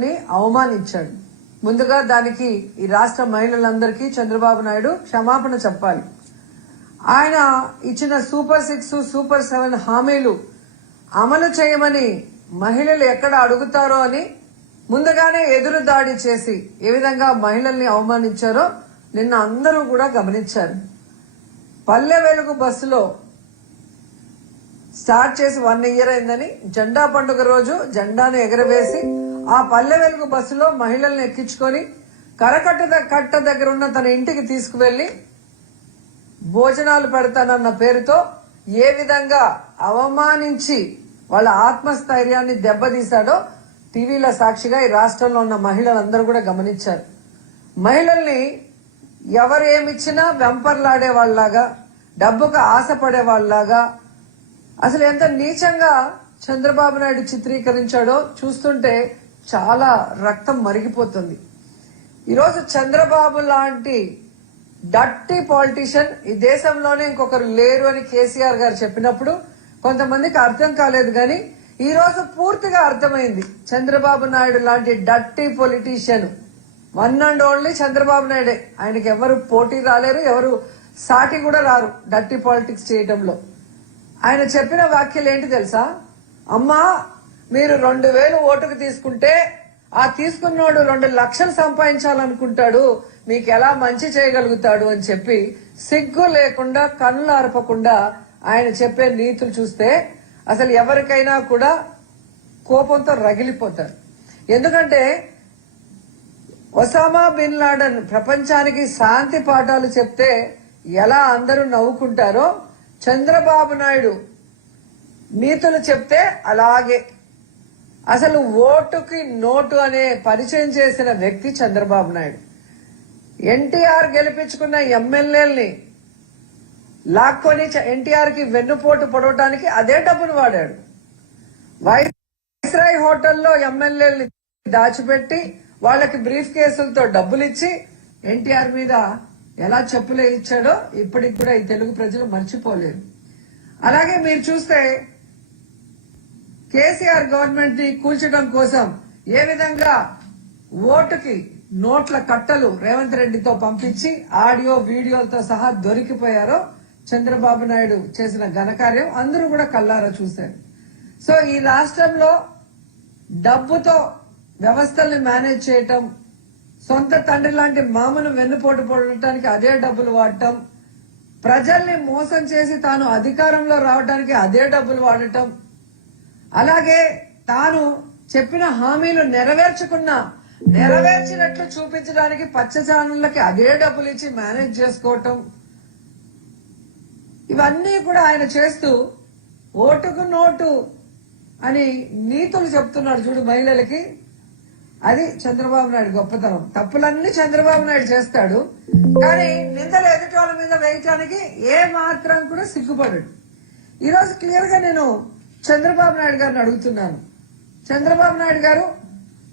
అవమానించాడు. ముందుగా దానికి ఈ రాష్ట్ర మహిళలందరికీ చంద్రబాబు నాయుడు క్షమాపణ చెప్పాలి. ఆయన ఇచ్చిన సూపర్ 6, సూపర్ 7 హామీలు అమలు చేయమని మహిళలు ఎక్కడ అడుగుతారో అని ముందుగానే ఎదురు దాడి చేసి ఏ విధంగా మహిళల్ని అవమానించారో నిన్న అందరూ కూడా గమనించారు. పల్లె వెలుగు బస్సులో స్టార్ట్ చేసి 1 ఇయర్ అయిందని జెండా పండుగ రోజు జెండాను ఎగరవేసి ఆ పల్లె వెలుగు బస్సులో మహిళల్ని ఎక్కించుకొని కట్ట దగ్గర ఉన్న తన ఇంటికి తీసుకువెళ్లి భోజనాలు పెడతానన్న పేరుతో ఏ విధంగా అవమానించి వాళ్ళ ఆత్మస్థైర్యాన్ని దెబ్బతీశాడో టీవీల సాక్షిగా ఈ రాష్ట్రంలో ఉన్న మహిళలందరూ కూడా గమనించారు. మహిళల్ని ఎవరు ఏమిచ్చినా వెంపర్లాడే వాళ్ళలాగా, డబ్బుకు ఆశపడే వాళ్ళలాగా, అసలు ఎంత నీచంగా చంద్రబాబు నాయుడు చిత్రీకరించాడో చూస్తుంటే చాలా రక్తం మరిగిపోతుంది. ఈరోజు చంద్రబాబు లాంటి డట్టి పాలిటిషియన్ ఈ దేశంలోనే ఇంకొకరు లేరు అని కేసీఆర్ గారు చెప్పినప్పుడు కొంతమందికి అర్థం కాలేదు, కానీ ఈ రోజు పూర్తిగా అర్థమైంది. చంద్రబాబు నాయుడు లాంటి డట్టి politician one and only Chandrababu నాయుడే. ఆయనకి ఎవరు పోటీ రాలేరు, ఎవరు సాటి కూడా రారు డట్టి పాలిటిక్స్ చేయడంలో. ఆయన చెప్పిన వ్యాఖ్యలు ఏంటి తెలుసా? అమ్మా, మీరు 2000 ఓటుకు తీసుకుంటే ఆ తీసుకున్నోడు 2 లక్షలు సంపాదించాలనుకుంటాడు, మీకు ఎలా మంచి చేయగలుగుతాడు అని చెప్పి సిగ్గు లేకుండా కన్నులు అరపకుండా ఆయన చెప్పే నీతులు చూస్తే అసలు ఎవరికైనా కూడా కోపంతో రగిలిపోతారు. ఎందుకంటే ఒసామా బిన్ లాడెన్ ప్రపంచానికి శాంతి పాఠాలు చెప్తే ఎలా అందరూ నవ్వుకుంటారో చంద్రబాబు నాయుడు నీతులు చెప్తే అలాగే. అసలు ఓటుకి నోటు అనే పరిచయం చేసిన వ్యక్తి చంద్రబాబు నాయుడు. ఎన్టీఆర్ గెలిపించుకున్న ఎమ్మెల్యేల్ని లాక్కొని ఎన్టీఆర్ కి వెన్నుపోటు పొడవటానికి అదే డబ్బును వాడాడు. వైస్రాయ్ హోటల్లో ఎమ్మెల్యేల్ని దాచిపెట్టి వాళ్ళకి బ్రీఫ్ కేసులతో డబ్బులు ఇచ్చి ఎన్టీఆర్ మీద ఎలా చెప్పులే ఇచ్చాడో ఇప్పటికి కూడా ఈ తెలుగు ప్రజలు మర్చిపోలేరు. అలాగే మీరు చూస్తే కేసీఆర్ గవర్నమెంట్ ని కూల్చడం కోసం ఏ విధంగా ఓటుకి నోట్ల కట్టలు రేవంత్ రెడ్డితో పంపించి ఆడియో వీడియోలతో సహా దొరికిపోయారో చంద్రబాబు నాయుడు చేసిన ఘనకార్యం అందరూ కూడా కళ్ళారా చూశారు. సో ఈ రాష్ట్రంలో డబ్బుతో వ్యవస్థల్ని మేనేజ్ చేయటం, సొంత తండ్రి లాంటి మామను వెన్నుపోటు పొడటానికి అదే డబ్బులు వాడటం, ప్రజల్ని మోసం చేసి తాను అధికారంలో రావడానికి అదే డబ్బులు వాడటం, అలాగే తాను చెప్పిన హామీలు నెరవేర్చినట్లు చూపించడానికి పచ్చ ఛానళ్లకి అదే డబ్బులు ఇచ్చి మేనేజ్ చేసుకోవటం, ఇవన్నీ కూడా ఆయన చేస్తూ ఓటుకు నోటు అని నీతులు చెప్తున్నాడు చూడు మహిళలకి. అది చంద్రబాబు నాయుడు గొప్పతనం. తప్పులన్నీ చంద్రబాబు నాయుడు చేస్తాడు, కానీ నిందలు ఎదుటి వాళ్ళ మీద వేయటానికి ఏ మాత్రం కూడా సిగ్గుపడడు. ఈరోజు క్లియర్ గా నేను చంద్రబాబు నాయుడు గారిని అడుగుతున్నాను. చంద్రబాబు నాయుడు గారు,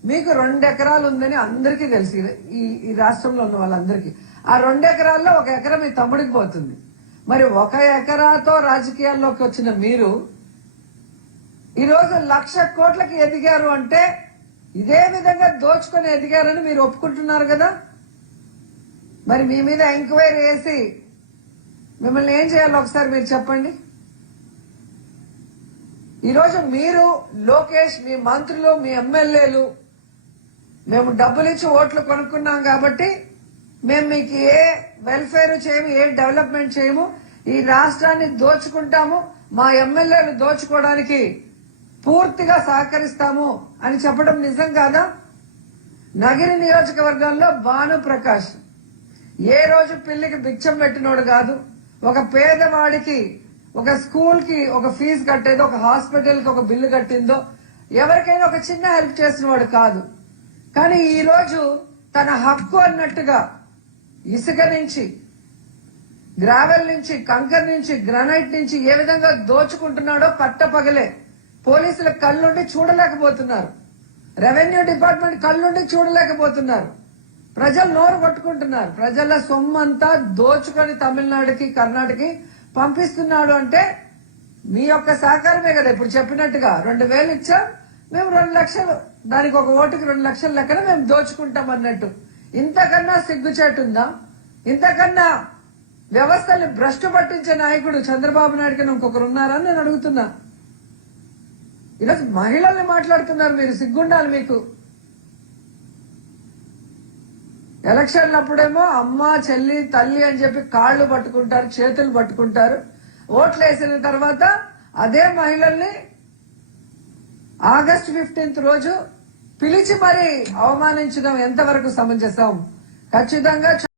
మీకు 2 ఎకరాలు ఉందని అందరికీ తెలిసి ఈ రాష్ట్రంలో ఉన్న వాళ్ళందరికీ. ఆ 2 ఎకరాల్లో 1 ఎకరా మీ తమ్ముడికి పోతుంది. మరి 1 ఎకరాతో రాజకీయాల్లోకి వచ్చిన మీరు ఈరోజు 1,00,000 కోట్లకి ఎదిగారు అంటే ఇదే విధంగా దోచుకొని ఎదిగారని మీరు ఒప్పుకుంటున్నారు కదా. మరి మీ మీద ఎంక్వైరీ చేసి మిమ్మల్ని ఏం చేయాలో ఒకసారి మీరు చెప్పండి. ఈరోజు మీరు, లోకేష్, మీ మంత్రులు, మీ ఎమ్మెల్యేలు మేము డబ్బులు ఇచ్చి ఓట్లు కొనుక్కున్నాం కాబట్టి మేము మీకు ఏ వెల్ఫేర్ చేయము, ఏ డెవలప్మెంట్ చేయము, ఈ రాష్ట్రాన్ని దోచుకుంటాము, మా ఎమ్మెల్యేలు దోచుకోవడానికి పూర్తిగా సహకరిస్తాము అని చెప్పడం నిజం కాదా? నగిరి నియోజకవర్గంలో భానుప్రకాష్ ఏ రోజు పిల్లికి భిక్షం పెట్టినోడు కాదు. ఒక పేదవాడికి ఒక స్కూల్ కి ఒక ఫీజు కట్టేదో, ఒక హాస్పిటల్ కి ఒక బిల్లు కట్టిందో, ఎవరికైనా ఒక చిన్న హెల్ప్ చేసిన వాడు కాదు. కానీ ఈ రోజు తన హక్కు అన్నట్టుగా ఇసుక నుంచి, గ్రావెల్ నుంచి, కంకర్ నుంచి, గ్రానైట్ నుంచి ఏ విధంగా దోచుకుంటున్నాడో పట్టపగలే పోలీసుల కళ్ళుండి చూడలేకపోతున్నారు, రెవెన్యూ డిపార్ట్మెంట్ కళ్ళుండి చూడలేకపోతున్నారు. ప్రజలు నోరు కొట్టుకుంటున్నారు. ప్రజల సొమ్మంతా దోచుకొని తమిళనాడుకి, కర్ణాటకకి పంపిస్తున్నాడు అంటే మీ యొక్క సహకారమే కదా. ఇప్పుడు చెప్పినట్టుగా 2,000 ఇచ్చాం, మేము 2 లక్షలు దానికి ఒక ఓటుకి 2 లక్షల లెక్కన మేము దోచుకుంటాం అన్నట్టు. ఇంతకన్నా సిగ్గుచేటుందా? ఇంతకన్నా వ్యవస్థల్ని భ్రష్టు పట్టించే నాయకుడు చంద్రబాబు నాయుడు కన్నా ఇంకొకరు ఉన్నారా అని నేను అడుగుతున్నా. ఈరోజు మహిళల్ని మాట్లాడుతున్నారు మీరు, సిగ్గుండాలి మీకు. ఎలక్షన్లు అప్పుడేమో అమ్మ చెల్లి తల్లి అని చెప్పి కాళ్ళు పట్టుకుంటారు, చేతులు పట్టుకుంటారు. ఓట్లు వేసిన తర్వాత అదే మహిళల్ని ఆగస్టు 15 రోజు పిలిచి మరి అవమానించడం ఎంతవరకు సమంజసం? ఖచ్చితంగా